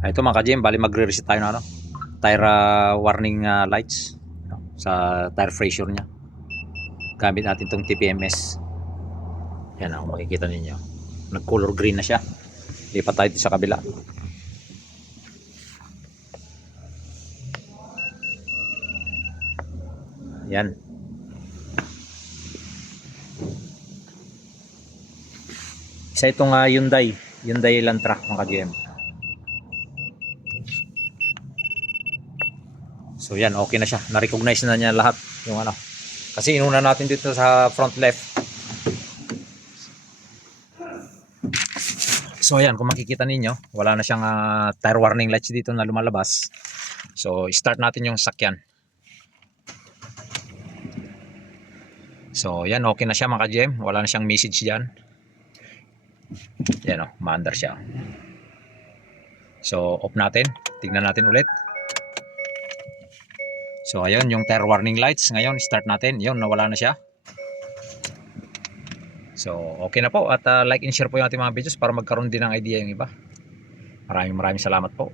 Ito mga ka-GM, bali magre-reset tayo ng ano, tire warning lights sa tire pressure niya. Gamit natin tong TPMS. Yan kung makikita ninyo. Nag-color green na siya. Lipat tayo sa kabila. Yan. Isa itong Hyundai Elantra mga ka-GM. So yan, okay na siya. Na-recognize na niya lahat yung ano. Kasi inuna natin dito sa front left. So ayan, kung makikita ninyo, wala na siyang tire warning lights dito na lumalabas. So start natin yung sakyan. So yan, okay na siya mga ka-GM. Wala na siyang message dyan. Yan o, maandar siya. So off natin. Tignan natin ulit. So ayun, yung tire warning lights. Ngayon, start natin. Yun, nawala na siya. So okay na po. At like and share po yung ating mga videos para magkaroon din ng idea yung iba. Maraming salamat po.